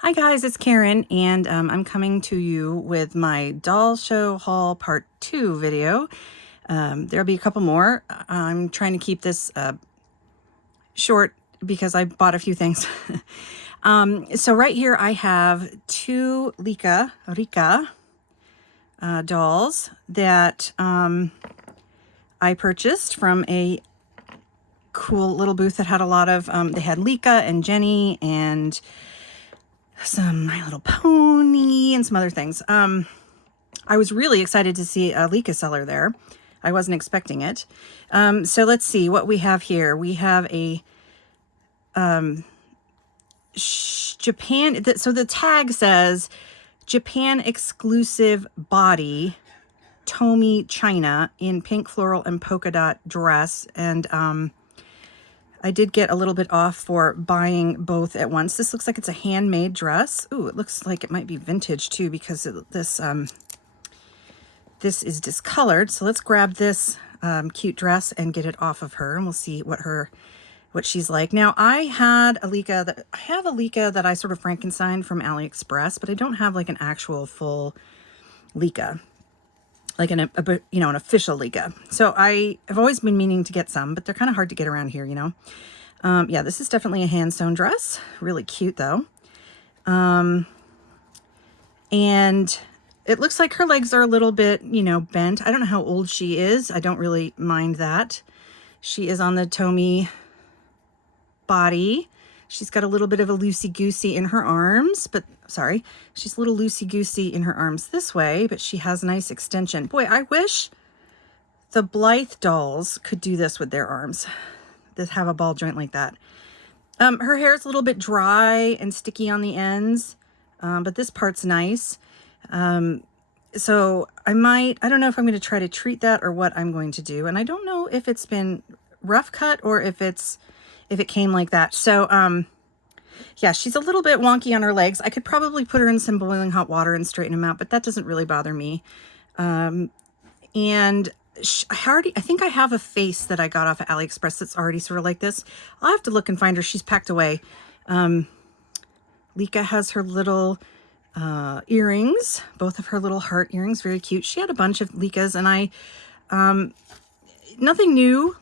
Hi guys, it's Karen, and I'm coming to you with my doll show haul part 2 video. There'll be a couple more. I'm trying to keep this short because I bought a few things. So right here I have two Licca dolls that I purchased from a cool little booth that had a lot of, they had Licca and Jenny and some My Little Pony and some other things. I was really excited to see a Licca seller there. I wasn't expecting it. So let's see what we have here. We have a Japan. So the tag says Japan exclusive body, Tomy China, in pink floral and polka dot dress. And I did get a little bit off for buying both at once. This looks like it's a handmade dress. Ooh, it looks like it might be vintage too because this is discolored. So let's grab this cute dress and get it off of her, and we'll see what she's like. Now I have a Licca that I sort of Frankenstein from AliExpress, but I don't have like an actual full Licca, like an official Licca. So I have always been meaning to get some, but they're kind of hard to get around here, you know. Yeah, this is definitely a hand sewn dress. Really cute though. And it looks like her legs are a little bit, bent. I don't know how old she is. I don't really mind that. She is on the Tomy body. She's got a little bit of a loosey-goosey in her arms, but sorry, she's a little loosey-goosey in her arms this way, but she has a nice extension. Boy, I wish the Blythe dolls could do this with their arms, that have a ball joint like that. Her hair is a little bit dry and sticky on the ends, but this part's nice. So I don't know if I'm going to try to treat that or what I'm going to do. And I don't know if it's been rough cut or if it came like that. So, yeah, she's a little bit wonky on her legs. I could probably put her in some boiling hot water and straighten them out, but that doesn't really bother me. And I think I have a face that I got off of AliExpress that's already sort of like this. I'll have to look and find her. She's packed away. Licca has her little earrings, both of her little heart earrings, very cute. She had a bunch of Liccas, and nothing new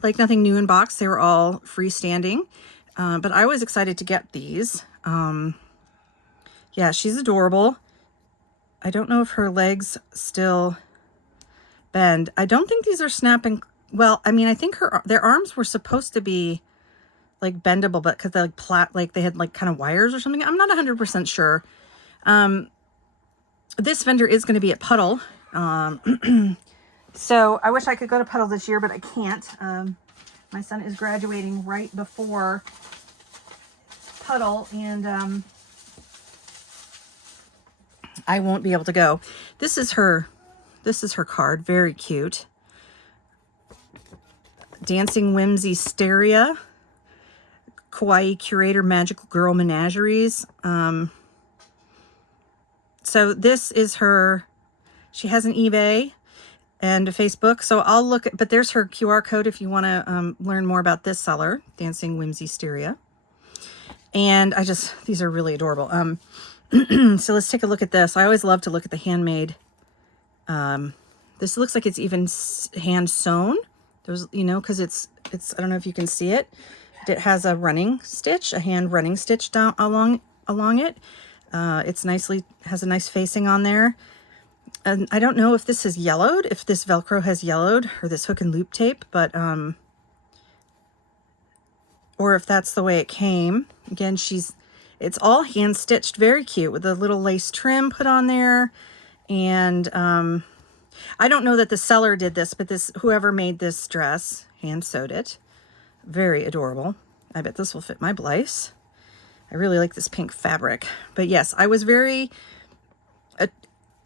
in box. They were all freestanding, but I was excited to get these. Yeah, she's adorable. I don't know if her legs still bend. I don't think these are snapping. Well, I mean, I think their arms were supposed to be like bendable, but because they're like they had like kind of wires or something. I'm not 100% sure. This vendor is going to be at Puddle. So I wish I could go to Puddle this year, but I can't. My son is graduating right before Puddle, and I won't be able to go. This is her card. Very cute. Dancing Whimsy Steria. Kawaii Curator Magical Girl Menageries. So this is her. She has an eBay and a Facebook. So I'll look at, but there's her QR code if you want to learn more about this seller, Dancing Whimsy Steria. And these are really adorable. So let's take a look at this. I always love to look at the handmade. This looks like it's even hand sewn. There's, because it's, I don't know if you can see it. It has a hand running stitch down along it. It's has a nice facing on there. And I don't know if this is yellowed, if this Velcro has yellowed, or this hook and loop tape, but, or if that's the way it came. Again, it's all hand stitched, very cute, with a little lace trim put on there. And, I don't know that the seller did this, but whoever made this dress hand sewed it. Very adorable. I bet this will fit my Blythe. I really like this pink fabric. But yes, I was very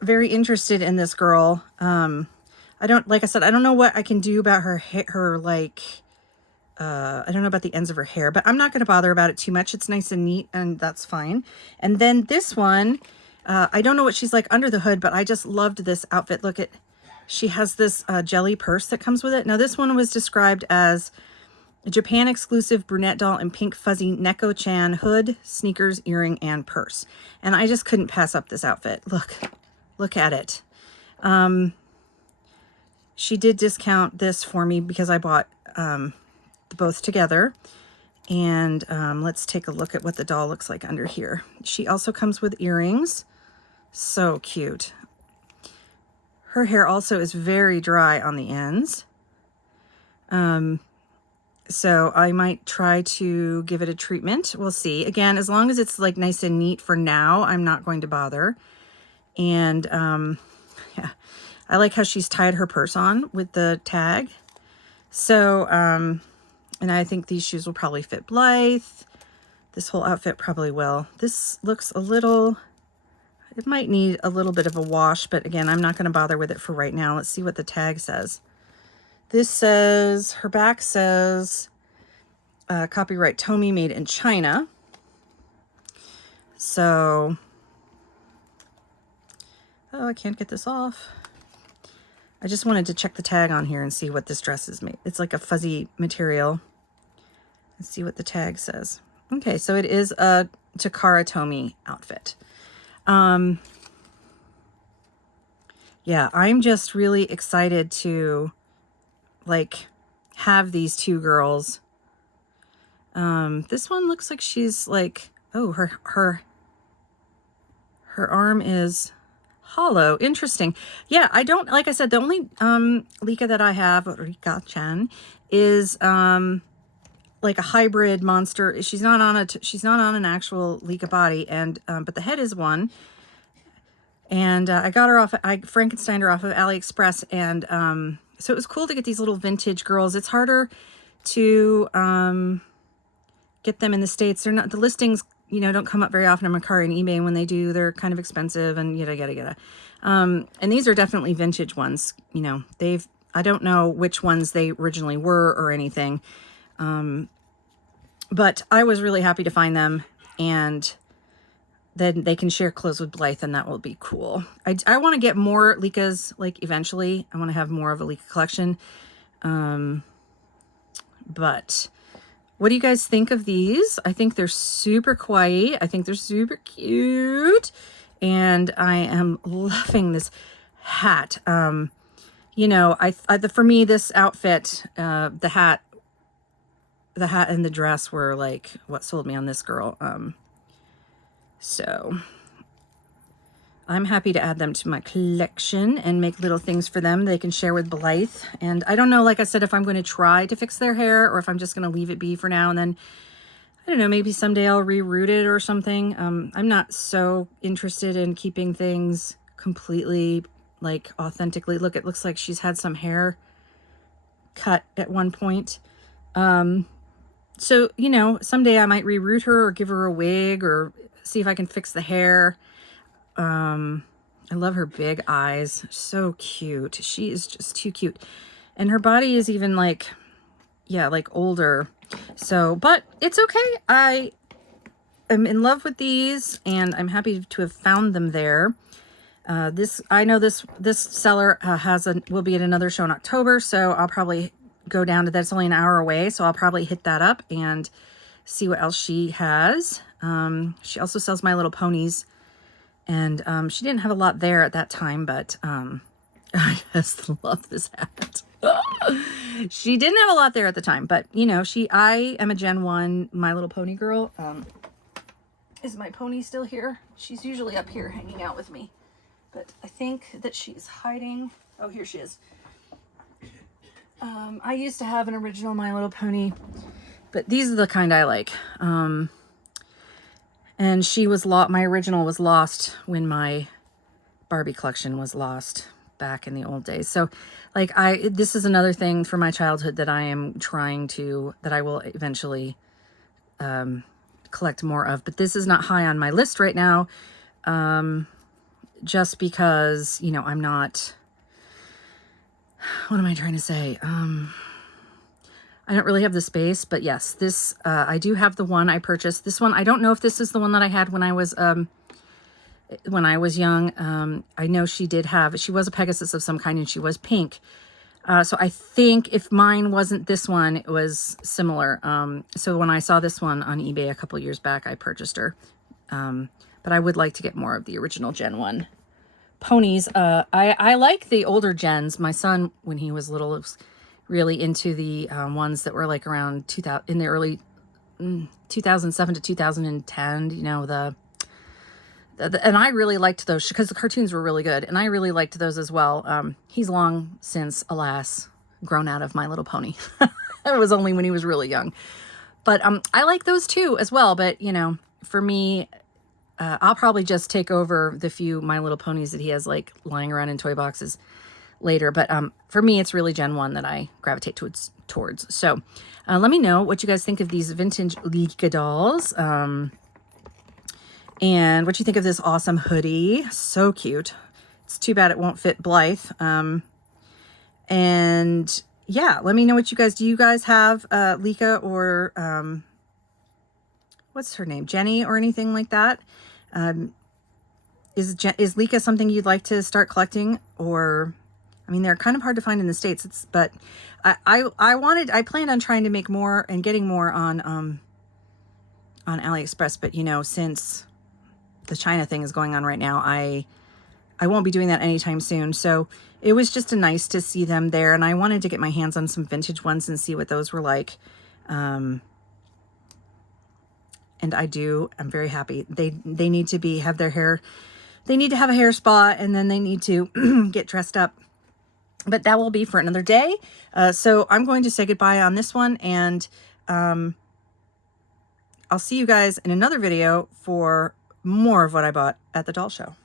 interested in this girl. Like I said, I don't know what I can do about I don't know about the ends of her hair, but I'm not going to bother about it too much. It's nice and neat, and that's fine. And then this one, I don't know what she's like under the hood, but I just loved this outfit. She has this jelly purse that comes with it. Now this one was described as A Japan exclusive brunette doll in pink fuzzy Neko-chan hood, sneakers, earring, and purse. And I just couldn't pass up this outfit. Look at it. She did discount this for me because I bought both together. And let's take a look at what the doll looks like under here. She also comes with earrings. So cute. Her hair also is very dry on the ends. So I might try to give it a treatment. We'll see. Again, as long as it's like nice and neat for now, I'm not going to bother. And yeah, I like how she's tied her purse on with the tag. So, and I think these shoes will probably fit Blythe. This whole outfit probably will. This looks a little, it might need a little bit of a wash, but again, I'm not going to bother with it for right now. Let's see what the tag says. This says, her back says, copyright Tomy, made in China. So, oh, I can't get this off. I just wanted to check the tag on here and see what this dress is made. It's like a fuzzy material. Let's see what the tag says. Okay, so it is a Takara Tomy outfit. Yeah, I'm just really excited to like have these two girls. This one looks like she's like, oh, her arm is hollow. Interesting. Yeah, I don't, like I said, the only Licca that I have, Licca-chan, is like a hybrid monster. She's not on an actual Licca body, and but the head is one. And I got her off, I Frankensteined her off of AliExpress, and so it was cool to get these little vintage girls. It's harder to get them in the States. They're not, the listings, you know, don't come up very often on Mercari and eBay, and when they do, they're kind of expensive and yada, yada, yada. And these are definitely vintage ones. You know, I don't know which ones they originally were or anything. But I was really happy to find them, and then they can share clothes with Blythe, and that will be cool. I want to get more Liccas, like eventually. I want to have more of a Licca collection. But what do you guys think of these? I think they're super kawaii. I think they're super cute. And I am loving this hat. You know, for me, this outfit, the hat and the dress were like what sold me on this girl. So I'm happy to add them to my collection and make little things for them they can share with Blythe. And I don't know, like I said, if I'm going to try to fix their hair or if I'm just going to leave it be for now. And then, I don't know, maybe someday I'll reroot it or something. I'm not so interested in keeping things completely, like, authentically. Look, it looks like she's had some hair cut at one point. So, you know, someday I might reroot her or give her a wig or see if I can fix the hair. I love her big eyes. So cute. She is just too cute. And her body is even like, yeah, like older. So, but it's okay. I am in love with these, and I'm happy to have found them there. I know this seller will be at another show in October, so I'll probably go down to that. It's only an hour away, so I'll probably hit that up and see what else she has. She also sells My Little Ponies, and she didn't have a lot there at that time, but I just love this hat. She didn't have a lot there at the time, but you know, I am a Gen 1 My Little Pony girl. Is my pony still here? She's usually up here hanging out with me, but I think that she's hiding. Oh, here she is. I used to have an original My Little Pony, but these are the kind I like. And she was my original was lost when my Barbie collection was lost back in the old days. So like this is another thing from my childhood that I am that I will eventually collect more of, but this is not high on my list right now. Just because, you know, I'm not, what am I trying to say? I don't really have the space, but yes, this, I do have the one I purchased. This one, I don't know if this is the one that I had when I was young. I know she was a Pegasus of some kind, and she was pink. So I think if mine wasn't this one, it was similar. So when I saw this one on eBay a couple years back, I purchased her. But I would like to get more of the original Gen 1 ponies. I like the older gens. My son, when he was little, was really into the ones that were like around 2000, in the early 2007 to 2010, you know, and I really liked those because the cartoons were really good, and I really liked those as well. He's long since, alas, grown out of My Little Pony. It was only when he was really young. But I like those too as well. But, you know, for me, I'll probably just take over the few My Little Ponies that he has like lying around in toy boxes later. But for me, it's really Gen 1 that I gravitate towards. So let me know what you guys think of these vintage Licca dolls. And what you think of this awesome hoodie. So cute. It's too bad it won't fit Blythe. And yeah, let me know what you guys, do you guys have Licca or what's her name? Jenny or anything like that? Is Licca something you'd like to start collecting? Or, I mean, they're kind of hard to find in the States, but I planned on trying to make more and getting more on AliExpress, but you know, since the China thing is going on right now, I won't be doing that anytime soon. So it was just nice to see them there, and I wanted to get my hands on some vintage ones and see what those were like. And I'm very happy. They need to have their hair, they need to have a hair spa, and then they need to get dressed up. But that will be for another day. So I'm going to say goodbye on this one, and I'll see you guys in another video for more of what I bought at the doll show.